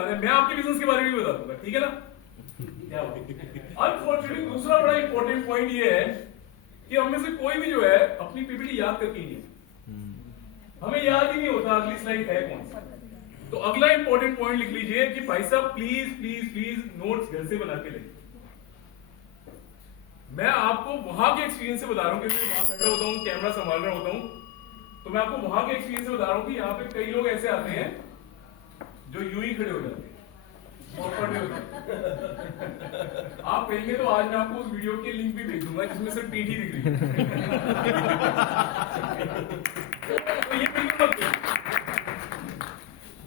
मैं आपके बिजनेस के बारे में भी बता दूंगा, ठीक है ना? क्या अनफॉर्चुनेटली दूसरा बड़ा इंपॉर्टेंट पॉइंट ये है कि हम में से कोई भी जो है अपनी पीपीटी याद करके ही नहीं, हमें याद ही नहीं होता अगली स्लाइड है कौन सी। तो अगला इंपॉर्टेंट पॉइंट लिख लीजिए कि भाई साहब प्लीज प्लीज प्लीज नोट्स घर से बना के लें। मैं आपको वहां के एक्सपीरियंस से बता रहा हूं, क्योंकि मैं वहां बैठा होता हूं, कैमरा संभाल रहा होता हूं, तो मैं आपको वहां के एक्सपीरियंस से बता रहा हूं कि यहाँ पे कई लोग ऐसे आते हैं जो यूं ही खड़े हो जाते हैं, आप कहेंगे तो आज मैं आपको उस वीडियो के लिंक भी भेज दूंगा जिसमें सिर्फ पीठ ही दिख रही है। तो ये बिल्कुल मत करिए।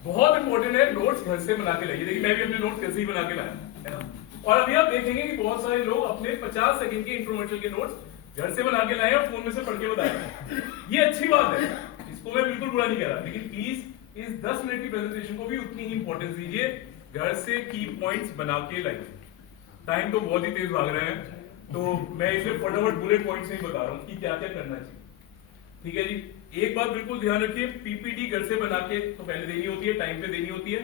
बहुत इंपॉर्टेंट है नोट्स घर से बना के लाइए। देखिए मैं भी अपने नोट्स घर से ही बना के लाया है ना, और अभी आप देखेंगे कि बहुत सारे लोग अपने 50 सेकंड के इंट्रोवर्जल के नोट्स घर से बना के लाए और फोन में से पढ़ के बताए। ये अच्छी बात है, इसको मैं बिल्कुल बुरा नहीं कह रहा, लेकिन प्लीज इस 10 मिनट की प्रेजेंटेशन को भी उतनी ही इंपॉर्टेंस दीजिए। घर से की पॉइंट्स बना के लाइए। टाइम तो बहुत ही तेज भाग रहे हैं, तो मैं इसे फटाफट बुलेट पॉइंट्स में बता रहा हूं कि क्या क्या करना चाहिए। ठीक है जी, एक बात बिल्कुल ध्यान रखिए, पीपीटी घर से बना के तो पहले देनी होती है, टाइम पे देनी होती है।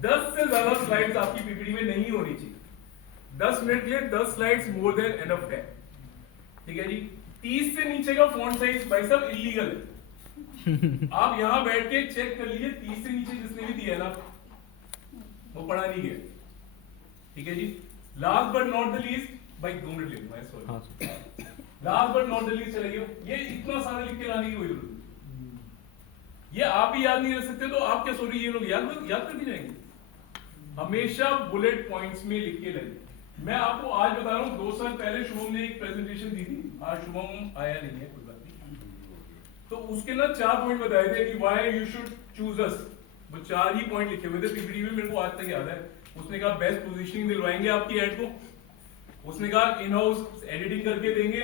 10 से ज्यादा स्लाइड्स आपकी पीपीटी में नहीं होनी चाहिए। 10 मिनट के लिए 10 स्लाइड्स मोर देन एनफ है। ठीक है जी, 30 से नीचे का फॉन्ट साइज भाई साहब इलीगल है। आप यहां बैठ के चेक कर लीजिए, 30 से नीचे जिसने भी दिया है ना वो पढ़ा नहीं गया। ठीक है जी, last but not the least, भाई 2 मिनट ले लूंगा, sorry. Last but not the least चलेगा, ये इतना सारा लिख के लाने की कोई जरूरत नहीं। ये आप ही याद नहीं रख सकते तो आप क्या सॉरी ये लोग याद करके जाएंगे। हमेशा बुलेट पॉइंट्स में लिख के लाइए। मैं आपको आज बता रहा हूं, 2 साल पहले शुभम ने एक प्रेजेंटेशन दी थी, आज शुभम आया नहीं है, कोई बात नहीं। तो उसके ना 4 पॉइंट बताए थे कि व्हाई यू शुड चूज अस। वो 4 ही पॉइंट लिखे हुए थे पीपीटी में, मेरे को आज तक याद है। उसने कहा बेस्ट पोजीशनिंग दिलवाएंगे आपकी ऐड को, उसने कहा इन हाउस एडिटिंग करके देंगे,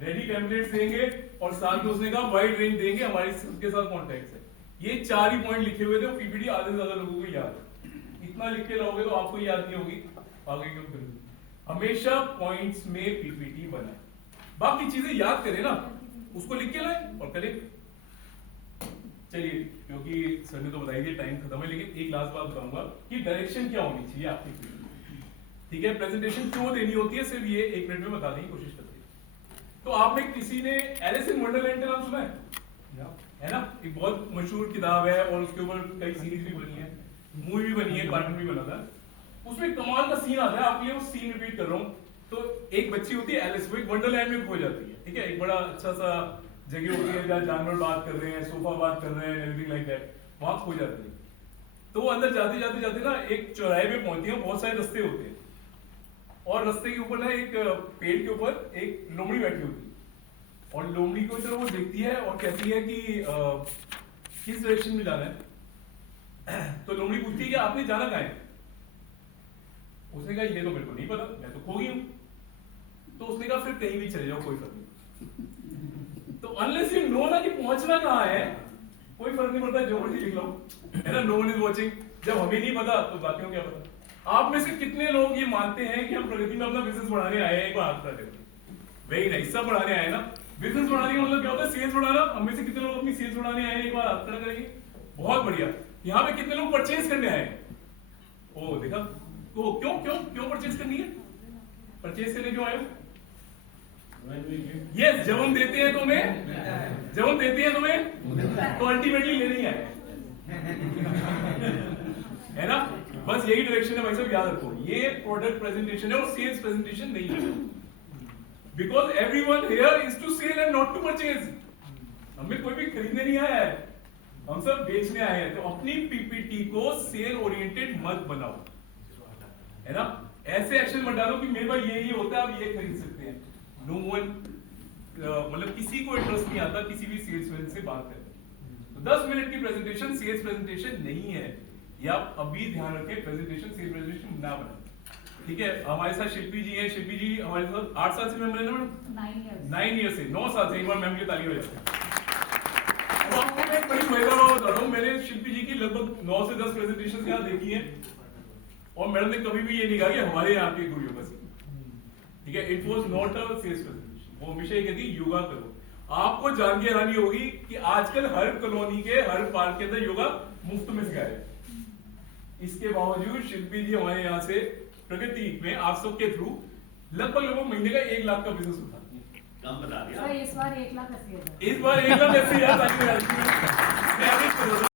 रेडी टेम्पलेट्स देंगे, और साथ में उसने कहा वाइड रेंज देंगे, हमारे सबके साथ कॉन्टैक्ट है। ये 4 ही पॉइंट लिखे हुए थे, और पीपीटी आधे से ज्यादा लोगों को याद है। इतना लिख के लाओगे तो आपको याद नहीं होगी, आगे क्यों करेंगे। हमेशा पॉइंट्स में पीपीटी बनाए, बाकी चीजें याद करें ना, उसको लिख के लाए और करें। चलिए, क्योंकि सर ने तो बताई दिया टाइम खत्म है, लेकिन एक लास्ट बात बताऊंगा कि डायरेक्शन क्या होनी चाहिए आपकी। ठीक है, प्रेजेंटेशन क्यों देनी होती है, सिर्फ ये 1 मिनट में बताने की कोशिश करते हैं। तो आप में किसी ने एलिस इन वंडरलैंड का नाम सुना है ना? एक बहुत मशहूर किताब है और उसके ऊपर कई सीरीज भी बनी है, मूवी भी बनी है, कार्टून भी बना था। उसमें कमाल का सीन आता है, आपके लिए वो सीन रिपीट कर रहा हूं। तो एक बच्ची होती है एलिस, वो एक वंडरलैंड में खो जाती है। ठीक है, एक बड़ा अच्छा सा जगह होती है जहाँ जानवर बात कर रहे हैं, सोफा बात कर रहे हैं, एवरीथिंग लाइक दैट, वहां खो जाती है। तो वो अंदर जाते जाते जाते ना एक चौराहे पे पहुंचती है, बहुत सारे रास्ते होते हैं, और रास्ते के ऊपर ना एक पेड़ के ऊपर एक लोमड़ी बैठी होती है, और लोमड़ी को जब वो देखती है और कहती है कि किस डायरेक्शन में जाना है। तो लोमड़ी पूछती है कि आपने जाना कहाँ है? उसने कहा ये तो मेरे को नहीं पता, मैं तो खो गई हूं। तो उसने कहा फिर कहीं भी चले जाओ, कोई फर्क नहीं। तो अनलेस यू नो ना कि पहुंचना कहाँ है, कोई फर्क नहीं पड़ता, जो मर्जी लिख लो, है ना। No one is watching. जब हमें नहीं पता तो बाकियों क्या पता। आप में से कितने लोग ये मानते हैं कि हम प्रगति में अपना बिजनेस बढ़ाने आए हैं? एक बार हाथ खड़ा करके। वही नहीं, सब बढ़ाने आए ना। बिजनेस बढ़ाने का मतलब क्या होता है? सेल्स बढ़ाना। हम में से कितने लोग अपनी सेल्स बढ़ाने आए हैं? एक बार हाथ खड़ा करेंगे। बहुत बढ़िया। यहाँ पे कितने लोग परचेज करने आए हैं? ओ देखा, तो क्यों क्यों क्यों परचेज करनी है? परचेज करने क्यों आए हो? यस, जब हम देते हैं तुम्हें तो अल्टीमेटली लेने ही आए, है ना। बस यही डायरेक्शन है भाई साहब, याद रखो। ये प्रोडक्ट प्रेजेंटेशन है और सेल्स प्रेजेंटेशन नहीं है, because everyone here is to sell and not to purchase. हमें कोई भी खरीदने नहीं आया है, हम सब बेचने आए हैं। तो अपनी पीपीटी को सेल ओरिएंटेड मत बनाओ, है ना। ऐसे एक्शन मत डालो कि मेरे पास ये होता है, आप ये खरीद सकते हैं। नो वन, मतलब किसी को इंटरेस्ट नहीं आता किसी भी सेल्समैन से बात करने। तो 10 मिनट की प्रेजेंटेशन सेल्स प्रेजेंटेशन नहीं है, ये आप अभी ध्यान रखें। प्रेजेंटेशन सेल्स प्रेजेंटेशन ना बनाए। ठीक है, हमारे साथ शिल्पी जी हैं। शिल्पी जी हमारे साथ 8 साल से मेंबर है ना मैडम? 9 ईयर से, 9 साल से। एक बार मैम की ताली हो जाती है। तो आपको मैं बड़ी मजेदार बात बता रहा हूँ, मैंने शिल्पी जी की लगभग 9 से 10 प्रेजेंटेशन यहाँ देखी है, और मैडम ने कभी भी ये नहीं कहा कि हमारे यहाँ के गुरु योगा से। ठीक है, it was not a sales presentation. वो हमेशा ये कहती योगा करो। आपको जान के हैरानी होगी कि आजकल हर कॉलोनी के हर पार्क के अंदर योगा मुफ्त में सिखाया है। इसके बावजूद शिल्पी जी हमारे यहाँ से प्रगति में आप सबके थ्रू लगभग महीने का 1 लाख का बिजनेस उठाती है। कम बता दिया इस बार 1,80,000। इस बार 1,80,000 ताकि मैं